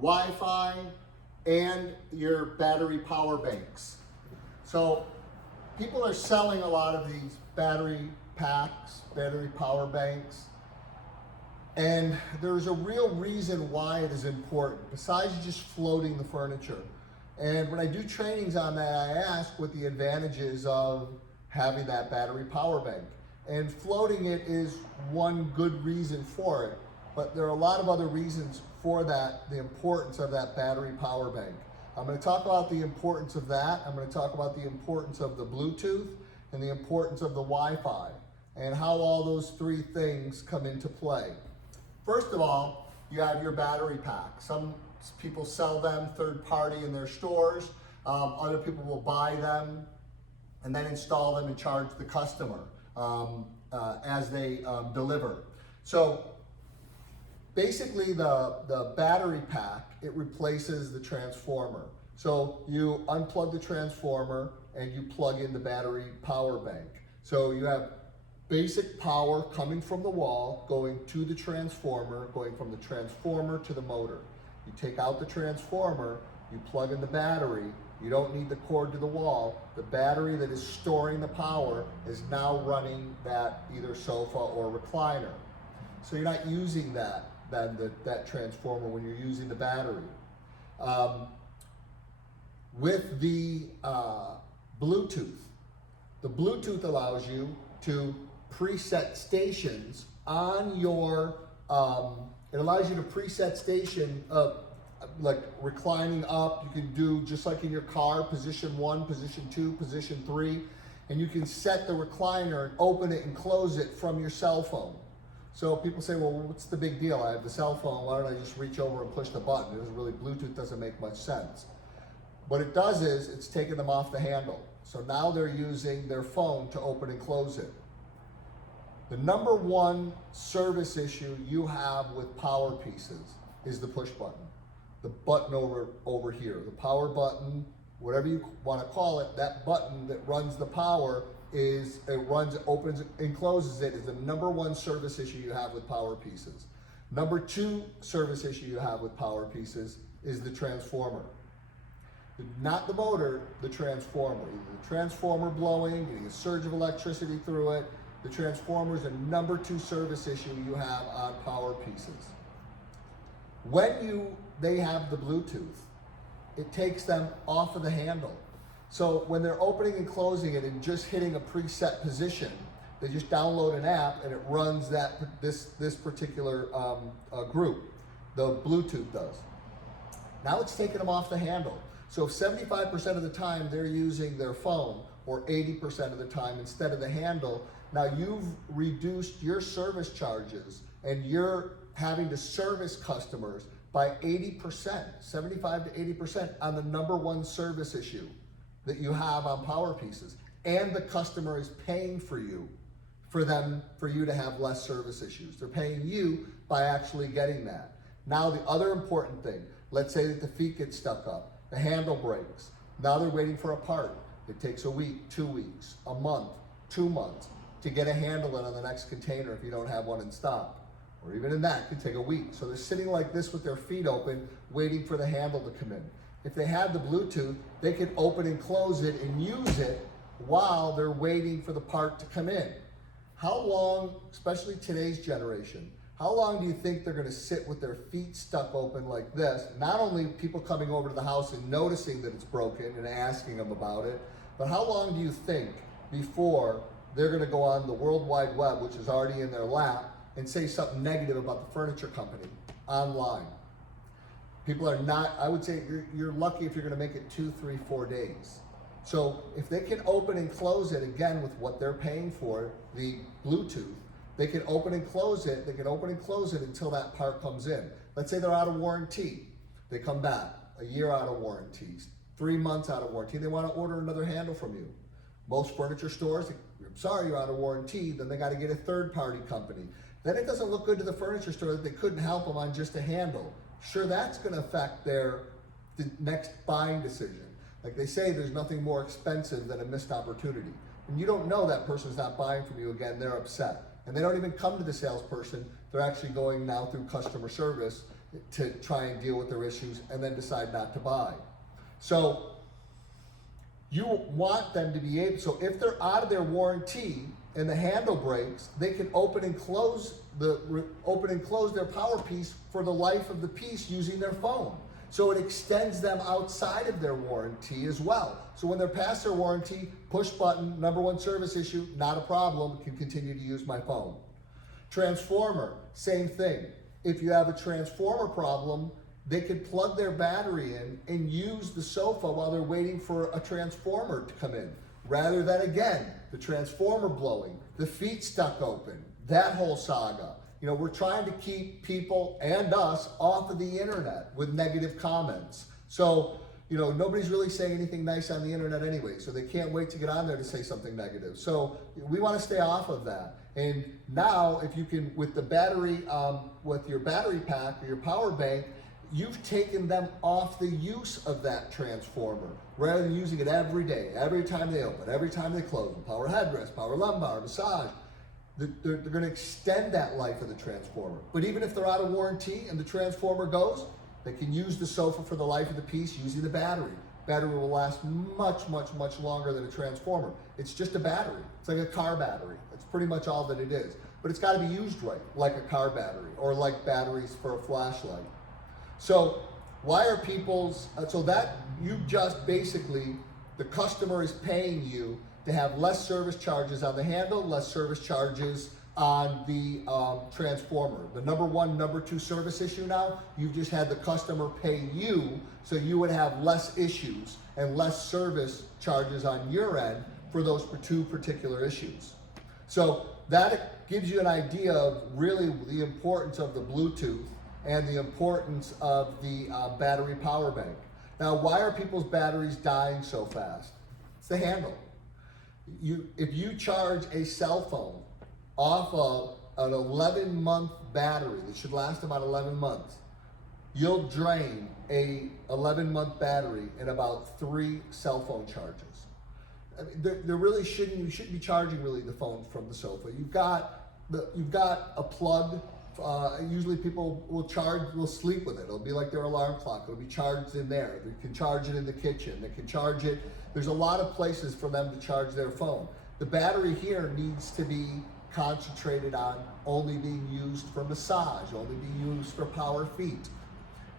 Wi-Fi, and your battery power banks. So people are selling a lot of these battery packs, battery power banks, and there's a real reason why it is important, besides just floating the furniture. And when I do trainings on that, I ask what the advantages of having that battery power bank. And floating it is one good reason for it, but there are a lot of other reasons for that, the importance of that battery power bank. I'm going to talk about the importance of that. I'm going to talk about the importance of the Bluetooth and the importance of the Wi-Fi and how all those three things come into play. First of all, you have your battery pack. Some people sell them third party in their stores. Other people will buy them and then install them and charge the customer as they deliver. So basically the battery pack, it replaces the transformer. So you unplug the transformer and you plug in the battery power bank. So you have basic power coming from the wall, going to the transformer, going from the transformer to the motor. You take out the transformer, you plug in the battery, you don't need the cord to the wall. The battery that is storing the power is now running that either sofa or recliner. So you're not using that transformer when you're using the battery. With the Bluetooth allows you to preset stations on your, it allows you to preset station like reclining up. You can do just like in your car, position 1, position 2, position 3, and you can set the recliner and open it and close it from your cell phone. So people say, well, what's the big deal? I have the cell phone, why don't I just reach over and push the button? It doesn't really, Bluetooth doesn't make much sense. What it does is it's taking them off the handle. So now they're using their phone to open and close it. The number one service issue you have with power pieces is the push button. The button over here, the power button, whatever you want to call it, that button that runs the power opens and closes it, is the number one service issue you have with power pieces. Number two service issue you have with power pieces is the transformer. Not the motor, the transformer. Either the transformer blowing, getting a surge of electricity through it. The transformer is the number two service issue you have on power pieces. When they have the Bluetooth, it takes them off of the handle. So when they're opening and closing it and just hitting a preset position, they just download an app and it runs this particular group. The Bluetooth does. Now it's taking them off the handle. So if 75% of the time they're using their phone, or 80% of the time instead of the handle, now you've reduced your service charges and you're having to service customers by 80%, 75 to 80% on the number one service issue that you have on power pieces. And the customer is paying for you to have less service issues. They're paying you by actually getting that. Now the other important thing, let's say that the feet get stuck up, the handle breaks. Now they're waiting for a part. It takes a week, 2 weeks, a month, 2 months to get a handle in on the next container if you don't have one in stock. Or even in that, it could take a week. So they're sitting like this with their feet open, waiting for the handle to come in. If they have the Bluetooth, they can open and close it and use it while they're waiting for the part to come in. How long, especially today's generation, how long do you think they're gonna sit with their feet stuck open like this? Not only people coming over to the house and noticing that it's broken and asking them about it, but how long do you think before they're gonna go on the World Wide Web, which is already in their lap, and say something negative about the furniture company online? People are not, I would say you're lucky if you're gonna make it 2, 3, 4 days. So if they can open and close it, again, with what they're paying for, the Bluetooth, they can open and close it, until that part comes in. Let's say they're out of warranty. They come back, a year out of warranty, 3 months out of warranty, they wanna order another handle from you. Most furniture stores, I'm sorry, you're out of warranty, then they gotta get a third-party company. Then it doesn't look good to the furniture store that they couldn't help them on just a handle. Sure, that's gonna affect the next buying decision. Like they say, there's nothing more expensive than a missed opportunity. And you don't know that person's not buying from you again, they're upset. And they don't even come to the salesperson, they're actually going now through customer service to try and deal with their issues and then decide not to buy. So you want them to be able, so if they're out of their warranty and the handle breaks, they can open and close their power piece for the life of the piece using their phone. So it extends them outside of their warranty as well. So when they're past their warranty, push button, number one service issue, not a problem, can continue to use my phone. Transformer, same thing. If you have a transformer problem, they could plug their battery in and use the sofa while they're waiting for a transformer to come in. Rather than, again, the transformer blowing, the feet stuck open, that whole saga. You know, we're trying to keep people and us off of the internet with negative comments. So, you know, nobody's really saying anything nice on the internet anyway, so they can't wait to get on there to say something negative. So we want to stay off of that. And now, if you can, with the battery, with your battery pack or your power bank, you've taken them off the use of that transformer rather than using it every day, every time they open, every time they close. Power headrest, power lumbar, massage. They're going to extend that life of the transformer. But even if they're out of warranty and the transformer goes, they can use the sofa for the life of the piece using the battery. Battery will last much, much, much longer than a transformer. It's just a battery. It's like a car battery. That's pretty much all that it is. But it's got to be used right, like a car battery or like batteries for a flashlight. So why are people's, so that you just basically, the customer is paying you to have less service charges on the handle, less service charges on the transformer. The number one, number two service issue now, you've just had the customer pay you so you would have less issues and less service charges on your end for those two particular issues. So that gives you an idea of really the importance of the Bluetooth and the importance of the battery power bank. Now, why are people's batteries dying so fast? It's the handle. If you charge a cell phone off of an 11-month battery that should last about 11 months, you'll drain a 11-month battery in about 3 cell phone charges. I mean, there really shouldn't, you shouldn't be charging really the phone from the sofa. You've got a plug. Usually people will sleep with it. It'll be like their alarm clock. It'll be charged in there. They can charge it in the kitchen. They can charge it. There's a lot of places for them to charge their phone. The battery here needs to be concentrated on only being used for massage, only being used for power feet.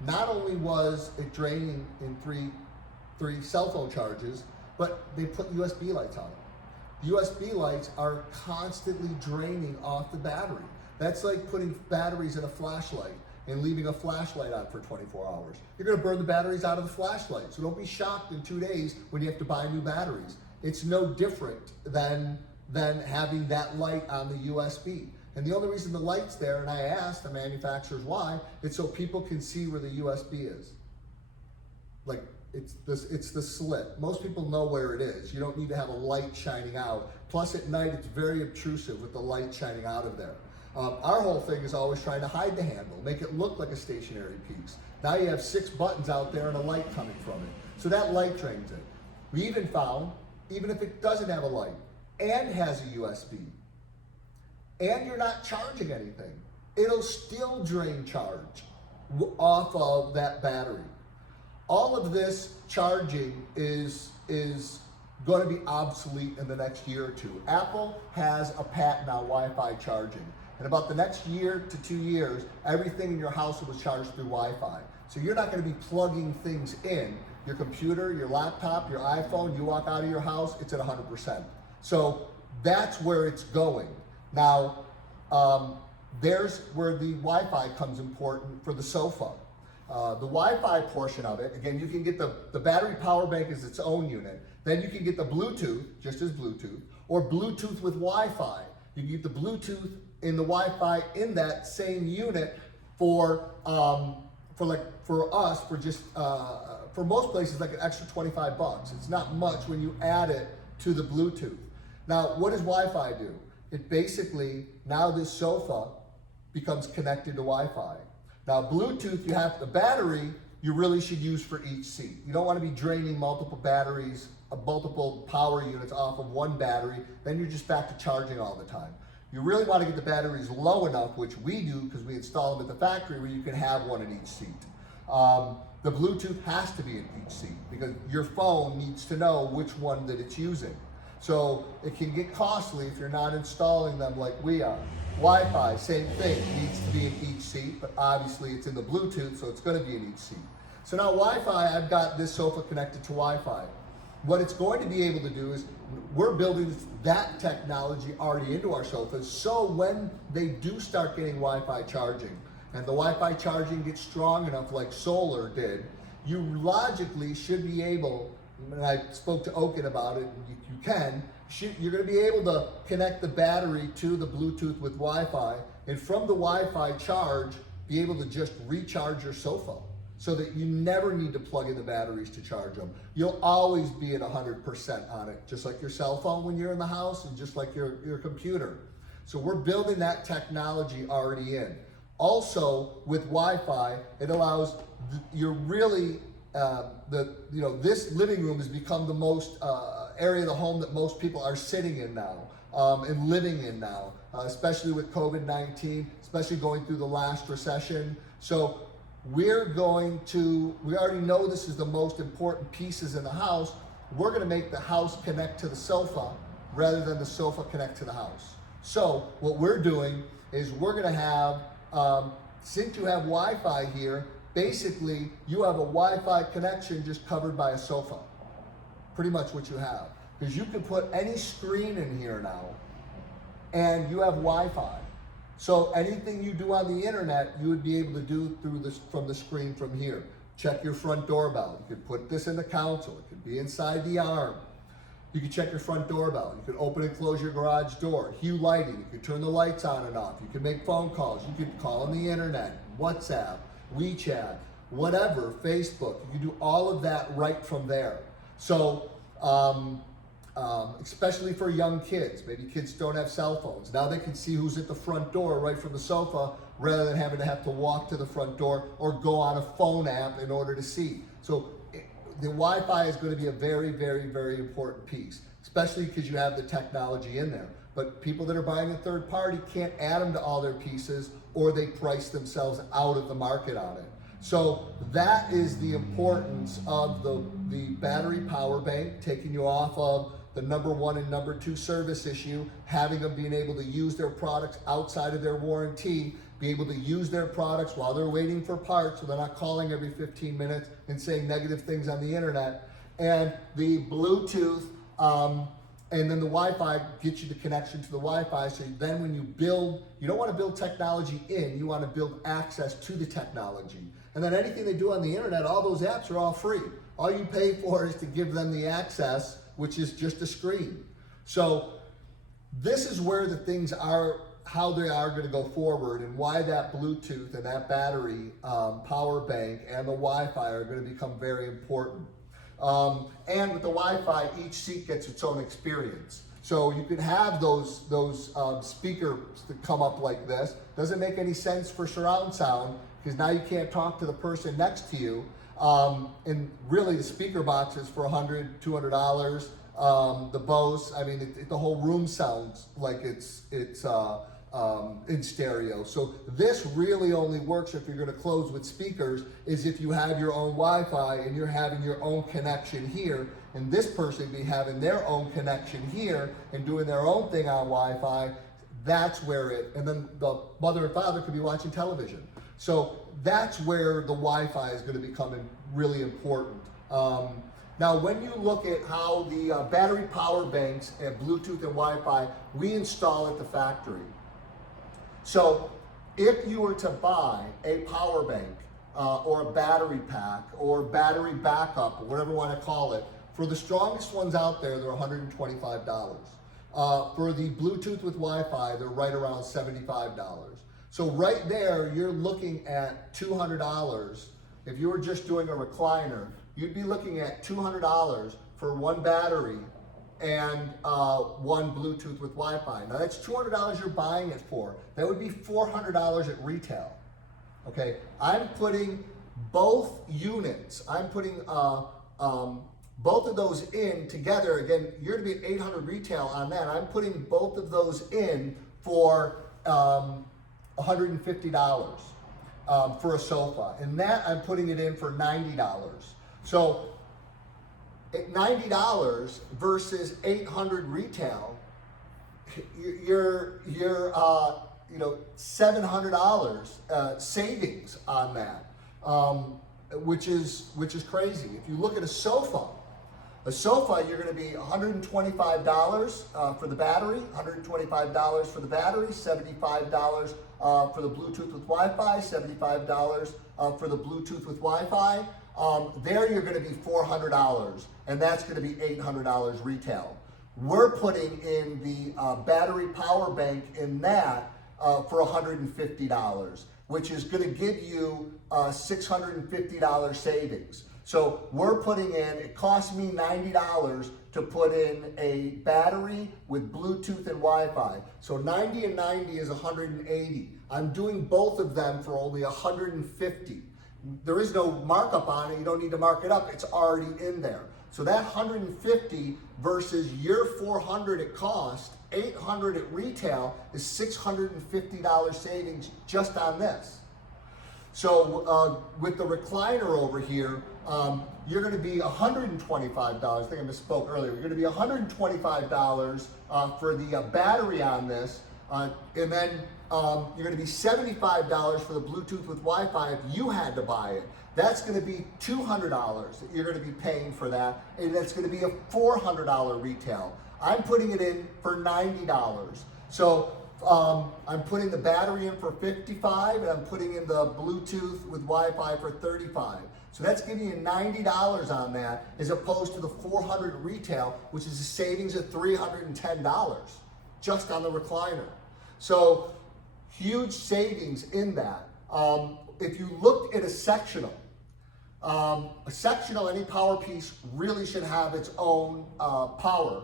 Not only was it draining in three cell phone charges, but they put USB lights on it. The USB lights are constantly draining off the battery. That's like putting batteries in a flashlight and leaving a flashlight on for 24 hours. You're gonna burn the batteries out of the flashlight, so don't be shocked in 2 days when you have to buy new batteries. It's no different than having that light on the USB. And the only reason the light's there, and I asked the manufacturers why, it's so people can see where the USB is. Like, it's the slit. Most people know where it is. You don't need to have a light shining out. Plus at night, it's very obtrusive with the light shining out of there. Our whole thing is always trying to hide the handle, make it look like a stationary piece. Now you have 6 buttons out there and a light coming from it. So that light drains it. We even found, even if it doesn't have a light and has a USB, and you're not charging anything, it'll still drain charge off of that battery. All of this charging is going to be obsolete in the next year or two. Apple has a patent on Wi-Fi charging. In about the next year to 2 years, everything in your house will be charged through Wi-Fi. So you're not going to be plugging things in. Your computer, your laptop, your iPhone, you walk out of your house, it's at 100%. So that's where it's going. Now, there's where the Wi-Fi comes important for the sofa. The Wi-Fi portion of it, again, you can get the battery power bank as its own unit. Then you can get the Bluetooth, just as Bluetooth, or Bluetooth with Wi-Fi. You can get the Bluetooth and the Wi-Fi in that same unit for most places like an extra 25 bucks. It's not much when you add it to the Bluetooth. Now, what does Wi-Fi do? It basically, now this sofa becomes connected to Wi-Fi. Now, Bluetooth, you have the battery, you really should use for each seat. You don't want to be draining multiple batteries, multiple power units off of one battery, then you're just back to charging all the time. You really want to get the batteries low enough, which we do because we install them at the factory, where you can have one in each seat. The Bluetooth has to be in each seat because your phone needs to know which one that it's using. So it can get costly if you're not installing them like we are. Wi-Fi, same thing, needs to be in each seat, but obviously it's in the Bluetooth, so it's going to be in each seat. So now Wi-Fi, I've got this sofa connected to Wi-Fi. What it's going to be able to do is, we're building that technology already into our sofas, so when they do start getting Wi-Fi charging, and the Wi-Fi charging gets strong enough like solar did, you logically should be able, and I spoke to Oaken about it, and you're going to be able to connect the battery to the Bluetooth with Wi-Fi, and from the Wi-Fi charge, be able to just recharge your sofa, so that you never need to plug in the batteries to charge them. You'll always be at 100% on it, just like your cell phone when you're in the house, and just like your computer. So we're building that technology already in. Also, with Wi-Fi, it allows, you're really, this living room has become the most area of the home that most people are sitting in now and living in now, especially with COVID-19, especially going through the last recession. So we already know this is the most important pieces in the house. We're going to make the house connect to the sofa rather than the sofa connect to the house. So what we're doing is we're going to have, since you have Wi-Fi here, basically you have a Wi-Fi connection just covered by a sofa. Pretty much what you have. Because you can put any screen in here now and you have Wi-Fi. So anything you do on the internet, you would be able to do from the screen from here. Check your front doorbell. You could put this in the console. It could be inside the arm. You could check your front doorbell. You could open and close your garage door. Hue lighting. You could turn the lights on and off. You could make phone calls. You could call on the internet, WhatsApp, WeChat, whatever, Facebook. You could do all of that right from there. So, especially for young kids. Maybe kids don't have cell phones. Now they can see who's at the front door right from the sofa rather than having to have to walk to the front door or go on a phone app in order to see. So the Wi-Fi is going to be a very, very, very important piece, especially because you have the technology in there. But people that are buying a third party can't add them to all their pieces, or they price themselves out of the market on it. So that is the importance of the battery power bank, taking you off of the number 1 and number 2 service issue, having them being able to use their products outside of their warranty, be able to use their products while they're waiting for parts so they're not calling every 15 minutes and saying negative things on the internet. And the Bluetooth and then the Wi-Fi gets you the connection to the Wi-Fi. So then when you build, you don't want to build technology in, you want to build access to the technology. And then anything they do on the internet, all those apps are all free. All you pay for is to give them the access, which is just a screen. So this is where the things are, how they are going to go forward, and why that Bluetooth and that battery power bank and the Wi-Fi are going to become very important. And with the Wi-Fi, each seat gets its own experience. So you can have those speakers that come up like this. Doesn't make any sense for surround sound because now you can't talk to the person next to you. And really the speaker box is for $100, $200. The Bose, I mean, the whole room sounds like it's in stereo. So this really only works if you're going to close with speakers, is if you have your own Wi-Fi and you're having your own connection here, and this person be having their own connection here and doing their own thing on Wi-Fi. That's where and then the mother and father could be watching television. So that's where the Wi-Fi is going to become really important. Now, when you look at how the battery power banks and Bluetooth and Wi-Fi, we install at the factory. So if you were to buy a power bank or a battery pack or battery backup, or whatever you want to call it, for the strongest ones out there, they're $125. For the Bluetooth with Wi-Fi, they're right around $75. So right there, you're looking at $200. If you were just doing a recliner, you'd be looking at $200 for one battery and one Bluetooth with Wi-Fi. Now that's $200 you're buying it for. That would be $400 at retail. Okay, I'm putting both units, I'm putting both of those in together. Again, you're gonna be at $800 retail on that. I'm putting both of those in for $150 for a sofa. And that I'm putting it in for $90. So at $90 versus $800 retail, you're $700 savings on that, which is crazy. If you look at a sofa, you're going to be $125 for the battery, $125 for the battery, $75 for the Bluetooth with Wi-Fi, $75 for the Bluetooth with Wi-Fi. There you're going to be $400, and that's going to be $800 retail. We're putting in the battery power bank in that for $150, which is going to give you $650 savings. So we're putting in, it cost me $90 to put in a battery with Bluetooth and Wi-Fi. So 90 and 90 is 180. I'm doing both of them for only 150. There is no markup on it. You don't need to mark it up. It's already in there. So that 150 versus your 400 it cost, 800 at retail is $650 savings just on this. So with the recliner over here, you're going to be $125. I think I misspoke earlier. You're going to be $125 for the battery on this, and then you're going to be $75 for the Bluetooth with Wi-Fi if you had to buy it. That's going to be $200 that you're going to be paying for that, and that's going to be a $400 retail. I'm putting it in for $90. So I'm putting the battery in for $55, and I'm putting in the Bluetooth with Wi-Fi for $35. So that's giving you $90 on that, as opposed to the $400 retail, which is a savings of $310 just on the recliner. So huge savings in that. If you look at a sectional, any power piece really should have its own power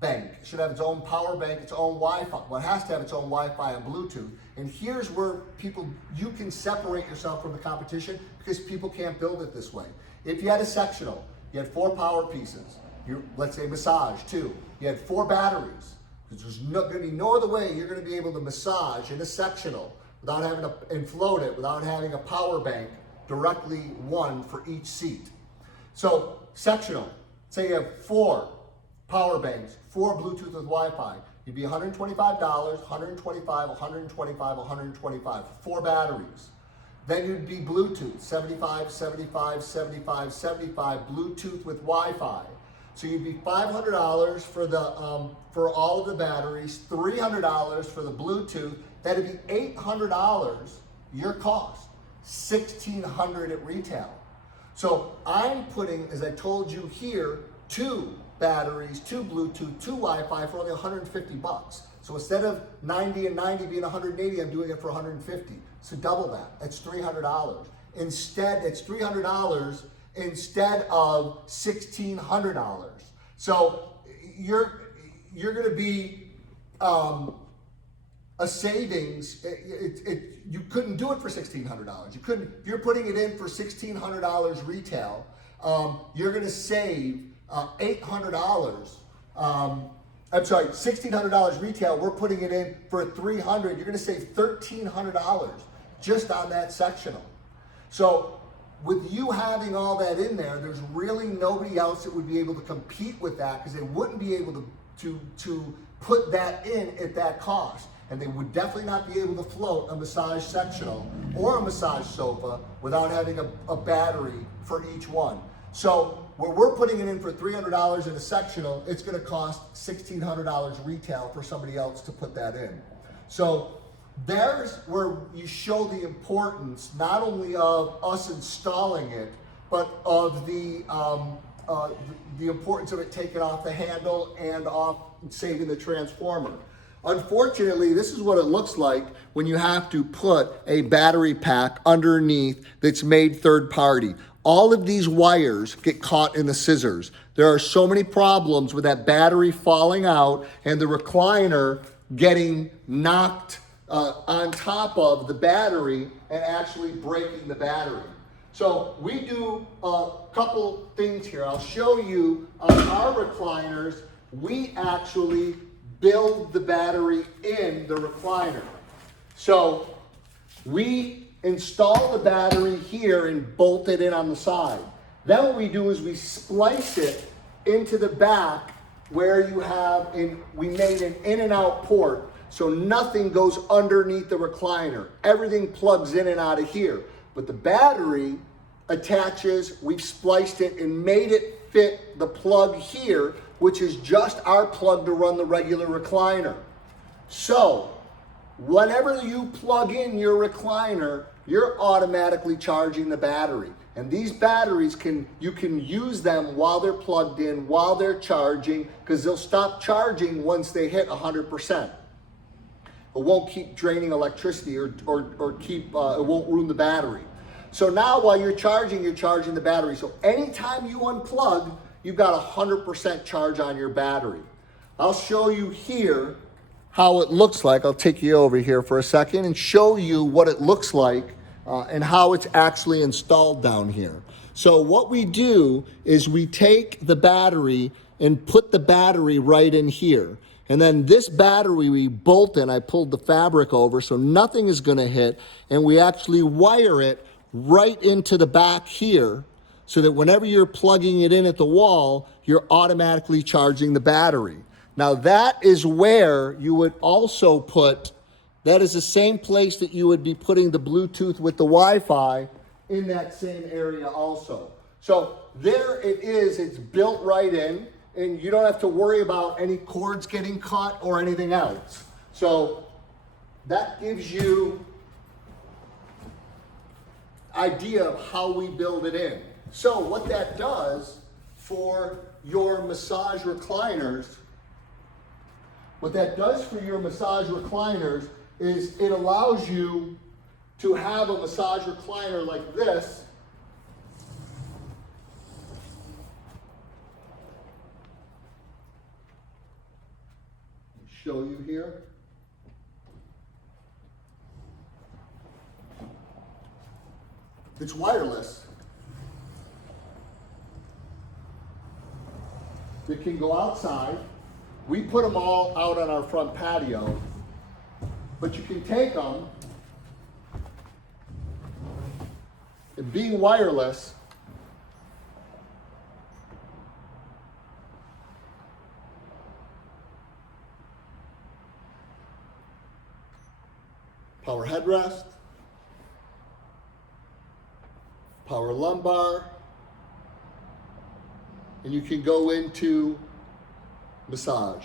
bank. It should have its own power bank, its own Wi-Fi. Well, it has to have its own Wi-Fi and Bluetooth. And here's where you can separate yourself from the competition, because people can't build it this way. If you had a sectional, you had 4 power pieces, let's say massage 2, you had 4 batteries, because there's going to be no other way you're going to be able to massage in a sectional without having to and float it, without having a power bank directly one for each seat. So sectional, say you have 4 power banks, 4 Bluetooth with Wi-Fi. You'd be $125, $125, $125, $125, 4 batteries. Then you'd be Bluetooth, $75, $75, $75, $75, Bluetooth with Wi-Fi. So you'd be $500 for for all of the batteries, $300 for the Bluetooth. That'd be $800 your cost, $1,600 at retail. So I'm putting, as I told you here, 2 batteries, 2 Bluetooth, 2 Wi-Fi for only $150. So instead of 90 and 90 being 180, I'm doing it for 150. So double that. That's $300. Instead, it's $300 instead of $1,600. So you're going to be a savings. You couldn't do it for $1,600. You couldn't. If you're putting it in for $1,600 retail, you're going to save $800. I'm sorry, $1,600 retail. We're putting it in for $300. You're going to save $1,300 just on that sectional. So with you having all that in there, there's really nobody else that would be able to compete with that, because they wouldn't be able to put that in at that cost. And they would definitely not be able to float a massage sectional or a massage sofa without having a battery for each one. So where we're putting it in for $300 in a sectional, it's going to cost $1,600 retail for somebody else to put that in. So there's where you show the importance not only of us installing it, but of the importance of it taking off the handle and off saving the transformer. Unfortunately, this is what it looks like when you have to put a battery pack underneath that's made third party. All of these wires get caught in the scissors. There are so many problems with that battery falling out and the recliner getting knocked on top of the battery and actually breaking the battery. So we do a couple things here. I'll show you on our recliners, we actually build the battery in the recliner. So we install the battery here and bolt it in on the side. Then what we do is we splice it into the back where you have, we made an in and out port, so nothing goes underneath the recliner. Everything plugs in and out of here. But the battery attaches, we've spliced it and made it fit the plug here, which is just our plug to run the regular recliner. So whenever you plug in your recliner, you're automatically charging the battery. And these batteries you can use them while they're plugged in, while they're charging, because they'll stop charging once they hit 100%. It won't keep draining electricity or it won't ruin the battery. So now while you're charging the battery. So anytime you unplug, you've got 100% charge on your battery. I'll show you here how it looks like. I'll take you over here for a second and show you what it looks like and how it's actually installed down here. So what we do is we take the battery and put the battery right in here. And then this battery we bolt in, I pulled the fabric over so nothing is gonna hit, and we actually wire it right into the back here so that whenever you're plugging it in at the wall, you're automatically charging the battery. Now that is where you would also put, that is the same place that you would be putting the Bluetooth with the Wi-Fi in that same area also. So there it is, it's built right in, and you don't have to worry about any cords getting cut or anything else. So that gives you idea of how we build it in. So what that does for your massage recliners, is it allows you to have a massage recliner like this. Show you here. It's wireless. It can go outside. We put them all out on our front patio, but you can take them, and being wireless, power headrest, power lumbar, and you can go into massage.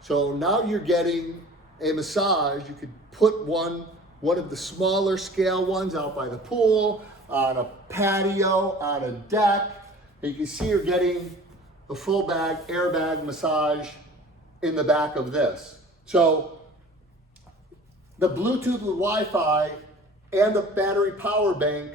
So now you're getting a massage. You could put one of the smaller scale ones out by the pool, on a patio, on a deck. And you can see you're getting a full bag, airbag massage in the back of this. So the Bluetooth with Wi-Fi and the battery power bank,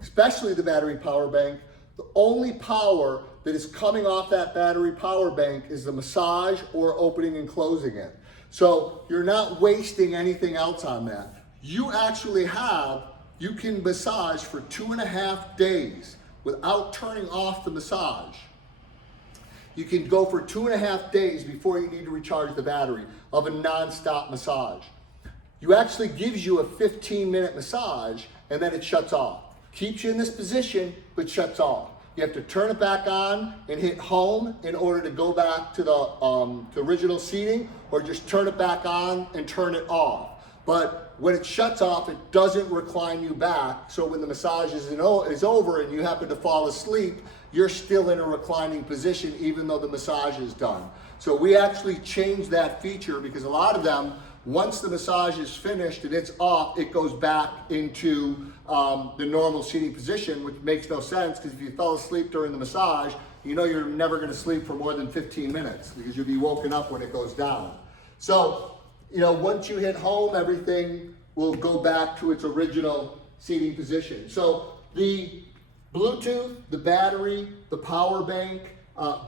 especially the battery power bank, the only power that is coming off that battery power bank is the massage or opening and closing it. So you're not wasting anything else on that. You can massage for 2.5 days without turning off the massage. You can go for 2.5 days before you need to recharge the battery of a non-stop massage. You actually gives you a 15-minute massage and then it shuts off. Keeps you in this position, but shuts off. You have to turn it back on and hit home in order to go back to the original seating, or just turn it back on and turn it off. But when it shuts off, it doesn't recline you back. So when the massage is over and you happen to fall asleep, you're still in a reclining position even though the massage is done. So we actually changed that feature because a lot of them, once the massage is finished and it's off, it goes back into the normal seating position, which makes no sense because if you fell asleep during the massage, you know you're never going to sleep for more than 15 minutes because you'll be woken up when it goes down. So, once you hit home, everything will go back to its original seating position. So the Bluetooth, the battery, the power bank,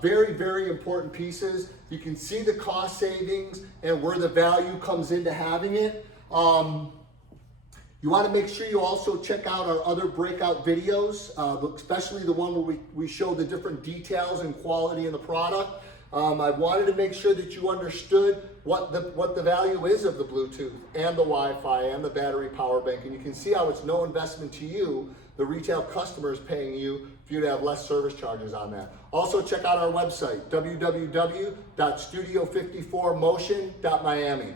very, very important pieces. You can see the cost savings and where the value comes into having it. You want to make sure you also check out our other breakout videos, especially the one where we show the different details and quality in the product. I wanted to make sure that you understood what the value is of the Bluetooth and the Wi-Fi and the battery power bank, and you can see how it's no investment to you. The retail customer is paying you for you to have less service charges on that. Also, check out our website, www.studio54motion.miami.